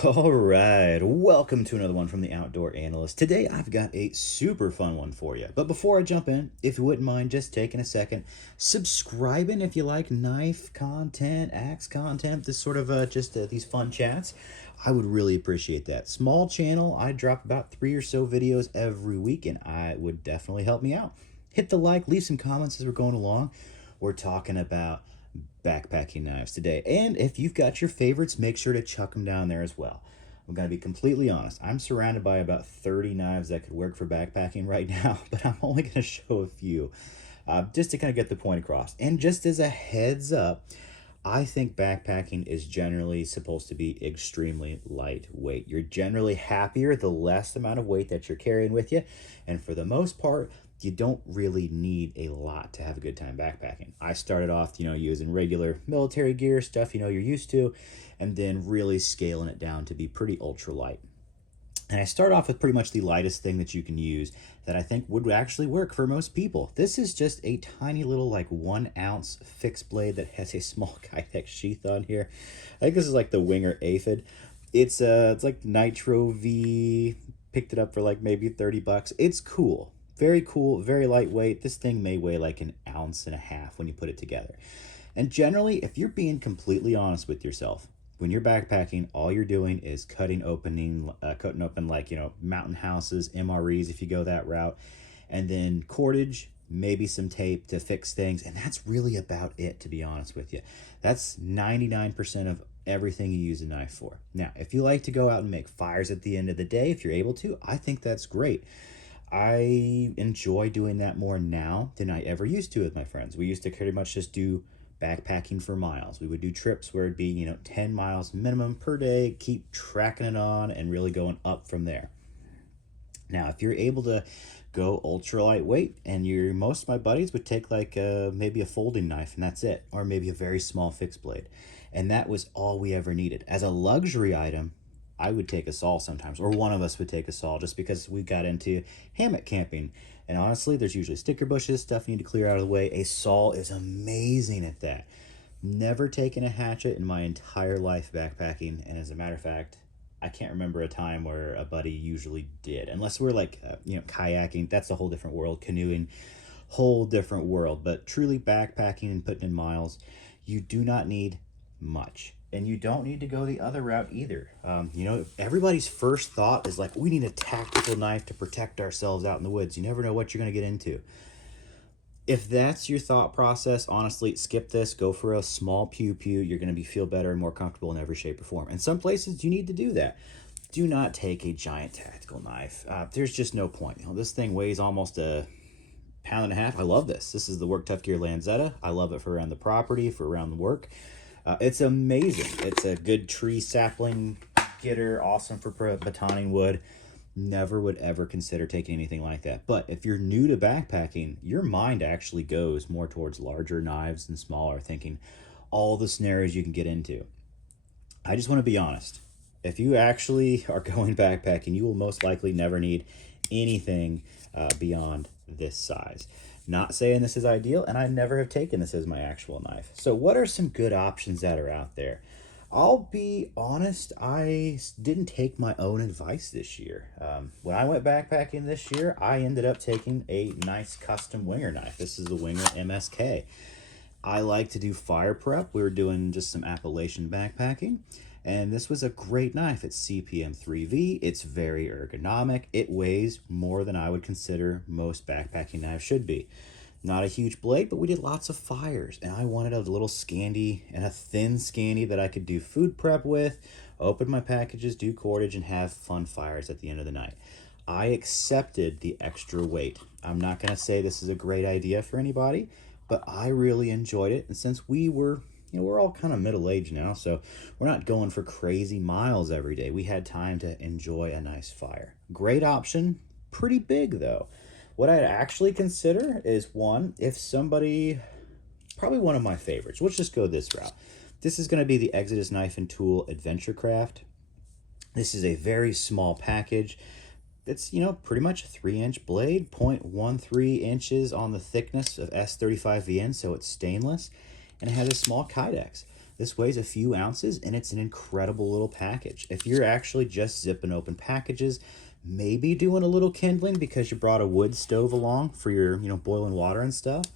All right, welcome to another one from the Outdoor Analyst. Today I've got a super fun one for you. But before I jump in, if you wouldn't mind just taking a second, subscribing if you like knife content, axe content, this sort of just these fun chats, I would really appreciate that. Small channel, I drop about 3 or so videos every week, and I would definitely help me out. Hit the like, leave some comments as we're going along. We're talking about backpacking knives today. And if you've got your favorites, make sure to chuck them down there as well. I'm going to be completely honest. I'm surrounded by about 30 knives that could work for backpacking right now, but I'm only going to show a few just to kind of get the point across. And just as a heads up, I think backpacking is generally supposed to be extremely lightweight. You're generally happier the less amount of weight that you're carrying with you. And for the most part, you don't really need a lot to have a good time backpacking. I started off, using regular military gear, stuff you're used to, and then really scaling it down to be pretty ultra light. And I start off with pretty much the lightest thing that you can use that I think would actually work for most people. This is just a tiny little like 1 ounce fixed blade that has a small Kydex sheath on here. I think this is like the Wenger aphid. It's like Nitro V. Picked it up for like maybe 30 bucks. It's cool, very lightweight. This thing may weigh like 1.5 ounces when you put it together. And generally, if you're being completely honest with yourself, when you're backpacking, all you're doing is cutting open like, mountain houses, MREs if you go that route, and then cordage, maybe some tape to fix things. And that's really about it, to be honest with you. That's 99% of everything you use a knife for. Now, if you like to go out and make fires at the end of the day, if you're able to, I think that's great. I enjoy doing that more now than I ever used to with my friends. We used to pretty much just do backpacking for miles. We would do trips where it'd be, 10 miles minimum per day, keep tracking it on and really going up from there. Now, if you're able to go ultra lightweight, and most of my buddies would take like maybe a folding knife and that's it, or maybe a very small fixed blade. And that was all we ever needed. As a luxury item, I would take a saw sometimes, or one of us would take a saw just because we got into hammock camping. And honestly, there's usually sticker bushes, stuff you need to clear out of the way. A saw is amazing at that. Never taken a hatchet in my entire life backpacking. And as a matter of fact, I can't remember a time where a buddy usually did, unless we're like, kayaking. That's a whole different world. Canoeing, whole different world. But truly backpacking and putting in miles, you do not need much. And you don't need to go the other route either. Everybody's first thought is like, we need a tactical knife to protect ourselves out in the woods. You never know what you're going to get into. If that's your thought process, honestly, skip this. Go for a small pew-pew. You're going to feel better and more comfortable in every shape or form. And some places you need to do that. Do not take a giant tactical knife. There's just no point. This thing weighs almost 1.5 pounds. I love this. This is the Work Tough Gear Lanzetta. I love it for around the property, for around the work. It's amazing. It's a good tree sapling getter, awesome for batoning wood. Never would ever consider taking anything like that. But if you're new to backpacking, your mind actually goes more towards larger knives than smaller, thinking all the scenarios you can get into. I just want to be honest. If you actually are going backpacking, you will most likely never need anything beyond this size. Not saying this is ideal, and I never have taken this as my actual knife. So what are some good options that are out there? I'll be honest, I didn't take my own advice this year. When I went backpacking this year, I ended up taking a nice custom Wenger knife. This is the Wenger MSK. I like to do fire prep. We were doing just some Appalachian backpacking, and this was a great knife. It's CPM 3V. It's very ergonomic. It weighs more than I would consider most backpacking knives should be. Not a huge blade, but we did lots of fires, and I wanted a little Scandi and a thin Scandi that I could do food prep with, open my packages, do cordage, and have fun fires at the end of the night. I accepted the extra weight. I'm not going to say this is a great idea for anybody, but I really enjoyed it. And since we're all kind of middle-aged now, so we're not going for crazy miles every day. We had time to enjoy a nice fire. Great option, pretty big though. What I'd actually consider is probably one of my favorites. Let's just go this route. This is going to be the Exodus Knife and Tool Adventure Craft. This is a very small package. It's, pretty much a 3-inch blade, 0.13 inches on the thickness of S35VN, so it's stainless, and it has a small Kydex. This weighs a few ounces and it's an incredible little package. If you're actually just zipping open packages, maybe doing a little kindling because you brought a wood stove along for your, boiling water and stuff,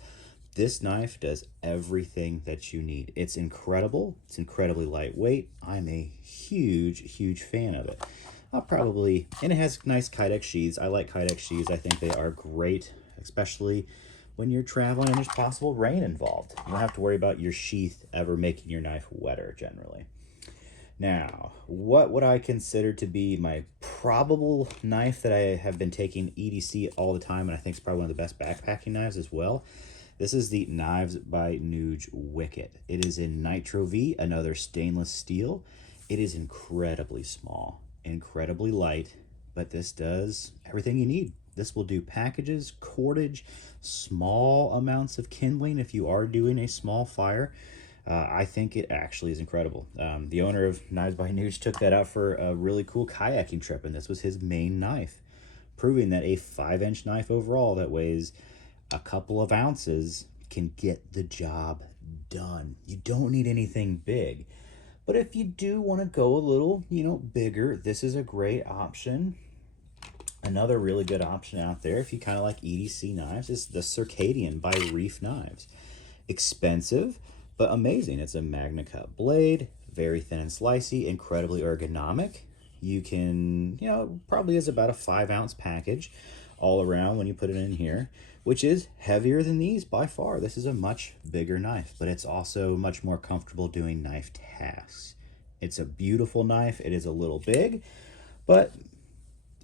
this knife does everything that you need. It's incredible. It's incredibly lightweight. I'm a huge fan of it. And it has nice Kydex sheaths. I like Kydex sheaths. I think they are great, especially when you're traveling and there's possible rain involved. You don't have to worry about your sheath ever making your knife wetter generally. Now, what would I consider to be my probable knife that I have been taking EDC all the time, and I think it's probably one of the best backpacking knives as well? This is the Knives by Nuge Wicket. It is in Nitro V, another stainless steel. It is incredibly small, incredibly light, but this does everything you need. This will do packages, cordage, small amounts of kindling if you are doing a small fire. I think it actually is incredible. The owner of Knives by Nuge took that out for a really cool kayaking trip, and this was his main knife, proving that a 5-inch knife overall that weighs a couple of ounces can get the job done. You don't need anything big. But if you do want to go a little, bigger, this is a great option. Another really good option out there, if you kind of like EDC knives, is the Circadian by Reef Knives. Expensive, but amazing. It's a Magna Cut blade, very thin and slicey, incredibly ergonomic. You can, probably is about a 5-ounce package all around when you put it in here, which is heavier than these by far. This is a much bigger knife, but it's also much more comfortable doing knife tasks. It's a beautiful knife. It is a little big, but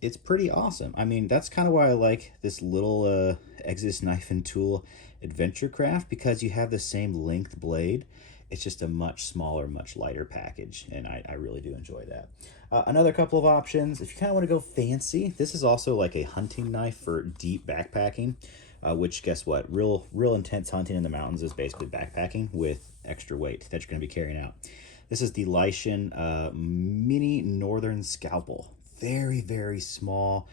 it's pretty awesome. I mean, that's kind of why I like this little Exodus Knife and Tool Adventure Craft, because you have the same length blade. It's just a much smaller, much lighter package, and I really do enjoy that. Another couple of options, if you kind of want to go fancy, this is also like a hunting knife for deep backpacking, which, guess what? Real intense hunting in the mountains is basically backpacking with extra weight that you're going to be carrying out. This is the Lycian Mini Northern Scalpel. Very small.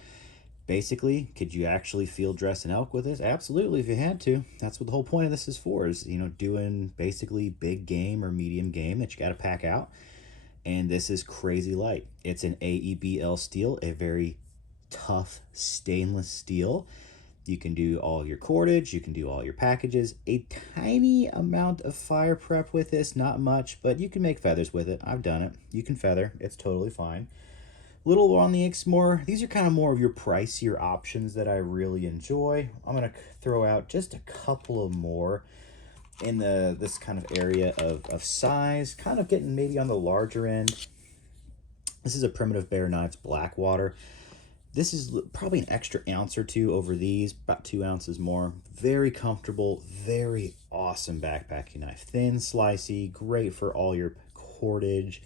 Basically, could you actually field dress an elk with this? Absolutely, if you had to. That's what the whole point of this is for, is, doing basically big game or medium game that you got to pack out. And this is crazy light. It's an AEBL steel, a very tough stainless steel. You can do all your cordage, you can do all your packages. A tiny amount of fire prep with this, not much, but you can make feathers with it. I've done it. You can feather, it's totally fine. Little on the more, these are kind of more of your pricier options that I really enjoy. I'm going to throw out just a couple of more in this kind of area of size, kind of getting maybe on the larger end. This is a Primitive Bear Knives Blackwater. This is probably an extra ounce or two over these, about 2 ounces more. Very comfortable, very awesome backpacking knife. Thin, slicey, great for all your cordage.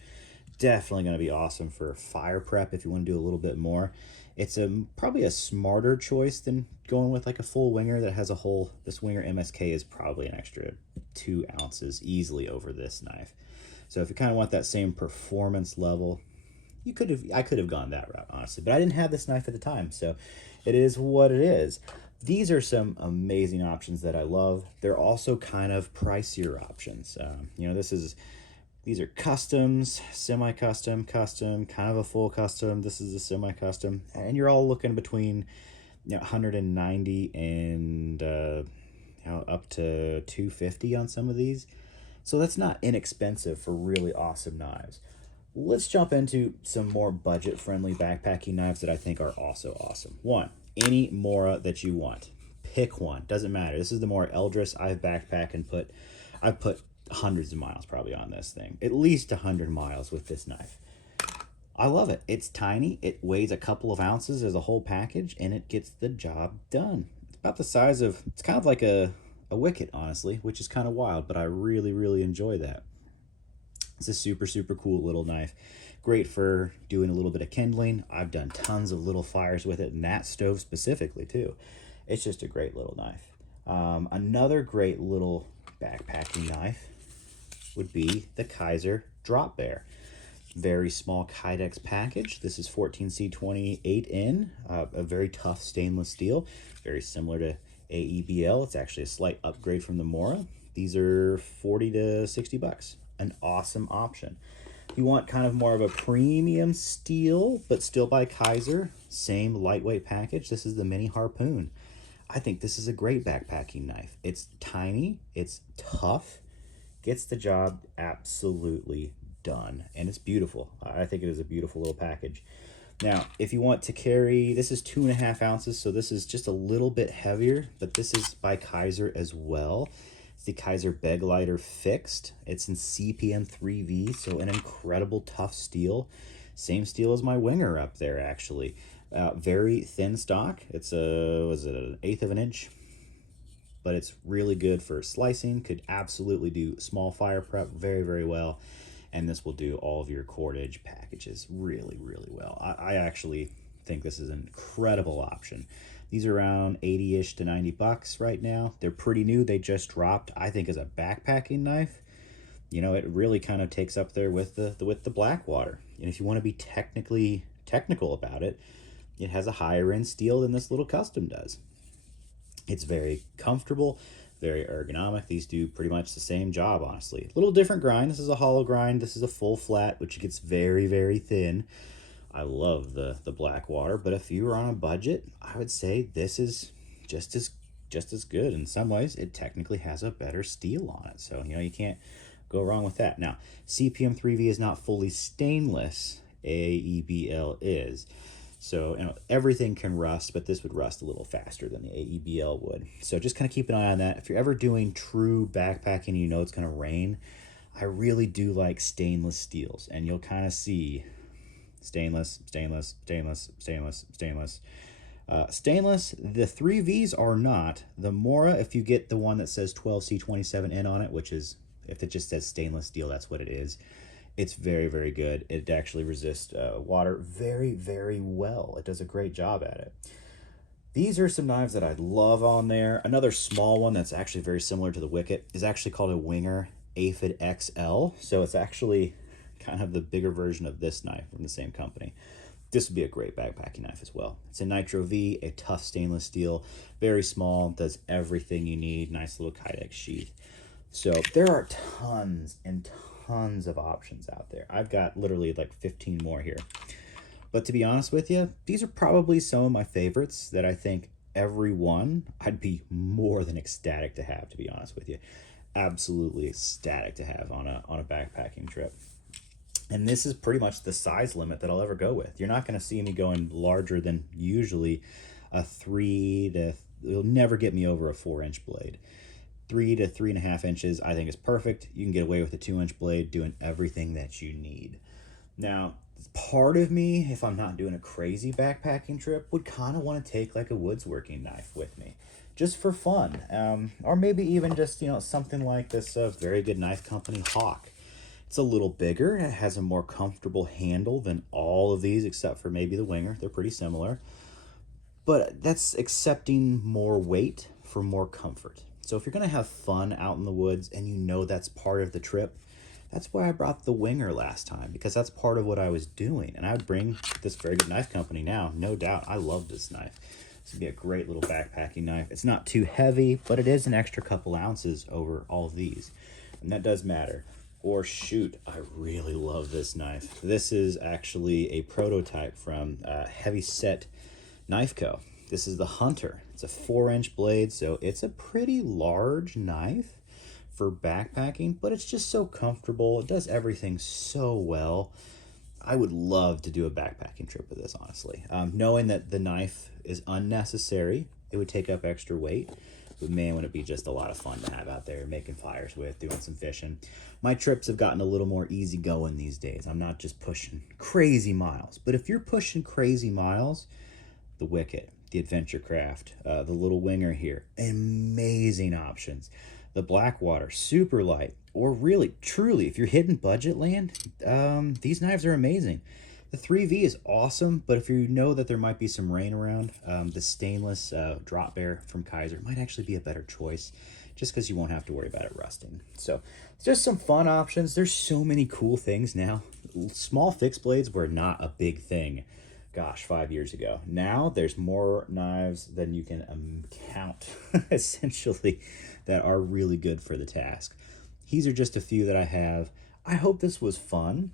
Definitely going to be awesome for fire prep if you want to do a little bit more. It's probably a smarter choice than going with like a full Wenger that has a whole. This Wenger MSK is probably an extra 2 ounces easily over this knife. So if you kind of want that same performance level, I could have gone that route, honestly, but I didn't have this knife at the time, so it is what it is. These are some amazing options that I love. They're also kind of pricier options. These are customs, semi-custom, custom, kind of a full custom. This is a semi-custom, and you're all looking between 190 and up to 250 on some of these. So that's not inexpensive for really awesome knives. Let's jump into some more budget-friendly backpacking knives that I think are also awesome. One, any Mora that you want. Pick one, doesn't matter. This is the Mora Eldris. I've backpacked and I've put hundreds of miles probably on this thing, at least 100 miles with this knife. I love it. It's tiny, it weighs a couple of ounces as a whole package, and it gets the job done. It's about the size of, it's kind of like a Wicket, honestly, which is kind of wild, but I really enjoy that. It's a super cool little knife, great for doing a little bit of kindling. I've done tons of little fires with it, and that stove specifically too. It's just a great little knife. Another great little backpacking knife would be the Kaiser Drop Bear. Very small Kydex package. This is 14C28N, a very tough stainless steel, very similar to AEBL. It's actually a slight upgrade from the Mora. These are 40 to 60 bucks. an awesome option. If you want kind of more of a premium steel, but still by Kaiser, same lightweight package, this is the Mini Harpoon. I think this is a great backpacking knife. It's tiny, it's tough, gets the job absolutely done, and it's beautiful. I think it is a beautiful little package. Now, if you want to carry, this is 2.5 ounces, so this is just a little bit heavier, but this is by Kaiser as well. It's the Kaiser Beg Lighter Fixed. It's in CPM 3V, so an incredible tough steel. Same steel as my Wenger up there, actually. Very thin stock. It's was it an 1/8 of an inch? But it's really good for slicing. Could absolutely do small fire prep very, very well. And this will do all of your cordage packages really, really well. I actually think this is an incredible option. These are around 80-ish to 90 bucks right now. They're pretty new. They just dropped. I think as a backpacking knife, you know, it really kind of takes up there with the Blackwater. And if you want to be technical about it, it has a higher end steel than this little custom does. It's very comfortable, very ergonomic. These do pretty much the same job, honestly. A little different grind. This is a hollow grind. This is a full flat, which gets very, very thin. I love the Blackwater, but if you were on a budget, I would say this is just as good. In some ways, it technically has a better steel on it. So, you know, you can't go wrong with that. Now, CPM 3V is not fully stainless. AEBL is. So, you know, everything can rust, but this would rust a little faster than the AEBL would. So just kind of keep an eye on that. If you're ever doing true backpacking and you know it's going to rain, I really do like stainless steels. And you'll kind of see stainless, stainless, stainless, stainless, stainless. Stainless, the 3Vs are not. The Mora, if you get the one that says 12C27N on it, which is, if it just says stainless steel, that's what it is. It's very, very good. It actually resists water very, very well. It does a great job at it. These are some knives that I love on there. Another small one that's actually very similar to the Wicket is actually called a Wenger Aphid XL. So it's actually kind of the bigger version of this knife from the same company. This would be a great backpacking knife as well. It's a Nitro V, a tough stainless steel, very small, does everything you need. Nice little Kydex sheath. So there are tons and tons of options out there. I've got literally like 15 more here. But to be honest with you, these are probably some of my favorites that I think every one I'd be more than ecstatic to have, to be honest with you. Absolutely ecstatic to have on a backpacking trip. And this is pretty much the size limit that I'll ever go with. You're not going to see me going larger than usually a 3 to, you'll never get me over a 4-inch blade. 3 to 3.5 inches, I think is perfect. You can get away with a 2-inch blade doing everything that you need. Now, part of me, if I'm not doing a crazy backpacking trip, would kind of want to take like a woodworking knife with me, just for fun. Or maybe even just, you know, something like this very good knife company, Hawk. It's a little bigger. It has a more comfortable handle than all of these, except for maybe the Wenger. They're pretty similar. But that's accepting more weight for more comfort. So if you're going to have fun out in the woods and you know that's part of the trip, that's why I brought the Wenger last time, because that's part of what I was doing. And I would bring this very good knife company now, no doubt. I love this knife. This would be a great little backpacking knife. It's not too heavy, but it is an extra couple ounces over all of these. And that does matter. Or shoot, I really love this knife. This is actually a prototype from Heavy Set Knife Co. This is the Hunter. It's a 4-inch blade, so it's a pretty large knife for backpacking, but it's just so comfortable. It does everything so well. I would love to do a backpacking trip with this, honestly. Knowing that the knife is unnecessary, it would take up extra weight, but man, would it be just a lot of fun to have out there making fires with, doing some fishing. My trips have gotten a little more easygoing these days. I'm not just pushing crazy miles, but if you're pushing crazy miles, the Wicket, the Adventure Craft, the little Wenger here, amazing options. The Blackwater, super light, or really, truly, if you're hitting budget land, these knives are amazing. The 3V is awesome, but if you know that there might be some rain around, the stainless drop bear from Kaiser might actually be a better choice, just because you won't have to worry about it rusting. So, just some fun options. There's so many cool things now. Small fixed blades were not a big thing, gosh, 5 years ago. Now, there's more knives than you can count, essentially, that are really good for the task. These are just a few that I have. I hope this was fun.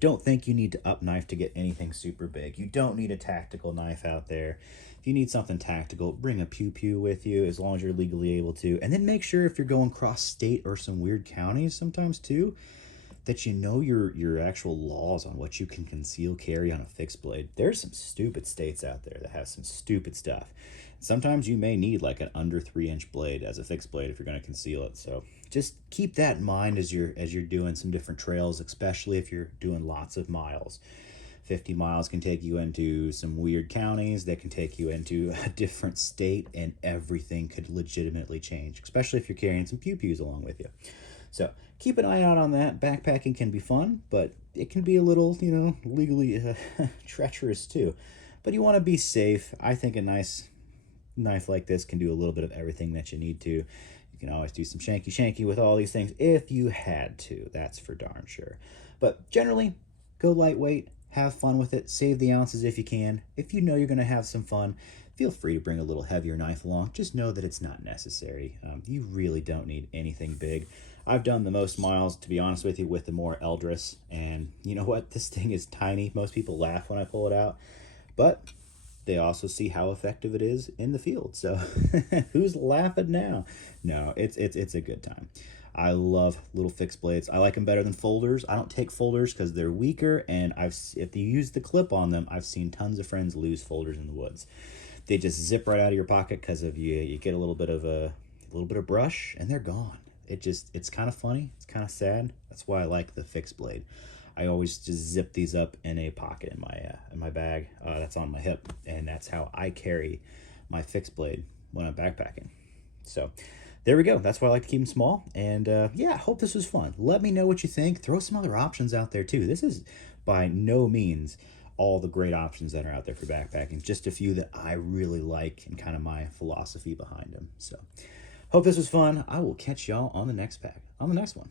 Don't think you need to up knife to get anything super big. You don't need a tactical knife out there. If you need something tactical, bring a pew pew with you as long as you're legally able to. And then make sure if you're going cross state or some weird counties sometimes too, that you know your actual laws on what you can conceal carry on a fixed blade. There's some stupid states out there that have some stupid stuff. Sometimes you may need like an under 3-inch blade as a fixed blade if you're going to conceal it. So just keep that in mind as you're doing some different trails, especially if you're doing lots of miles. 50 miles can take you into some weird counties that can take you into a different state, and everything could legitimately change, especially if you're carrying some pew pews along with you. So keep an eye out on that. Backpacking can be fun, but it can be a little, legally treacherous too. But you want to be safe. I think a nice knife like this can do a little bit of everything that you need to. You can always do some shanky with all these things if you had to. That's for darn sure. But generally, go lightweight, have fun with it, save the ounces if you can. If you know you're going to have some fun, feel free to bring a little heavier knife along. Just know that it's not necessary. You really don't need anything big. I've done the most miles, to be honest with you, with the more Eldris, and you know what? This thing is tiny. Most people laugh when I pull it out, but they also see how effective it is in the field. So who's laughing now? No, it's a good time. I love little fixed blades. I like them better than folders. I don't take folders because they're weaker, and if you use the clip on them, I've seen tons of friends lose folders in the woods. They just zip right out of your pocket because of you get a little bit of brush, and they're gone. It's kind of funny. It's kind of sad. That's why I like the fixed blade. I always just zip these up in a pocket in my bag that's on my hip, and that's how I carry my fixed blade when I'm backpacking. So there we go. That's why I like to keep them small. And yeah, I hope this was fun. Let me know what you think. Throw some other options out there too. This is by no means all the great options that are out there for backpacking. Just a few that I really like and kind of my philosophy behind them. So hope this was fun. I will catch y'all on the next one.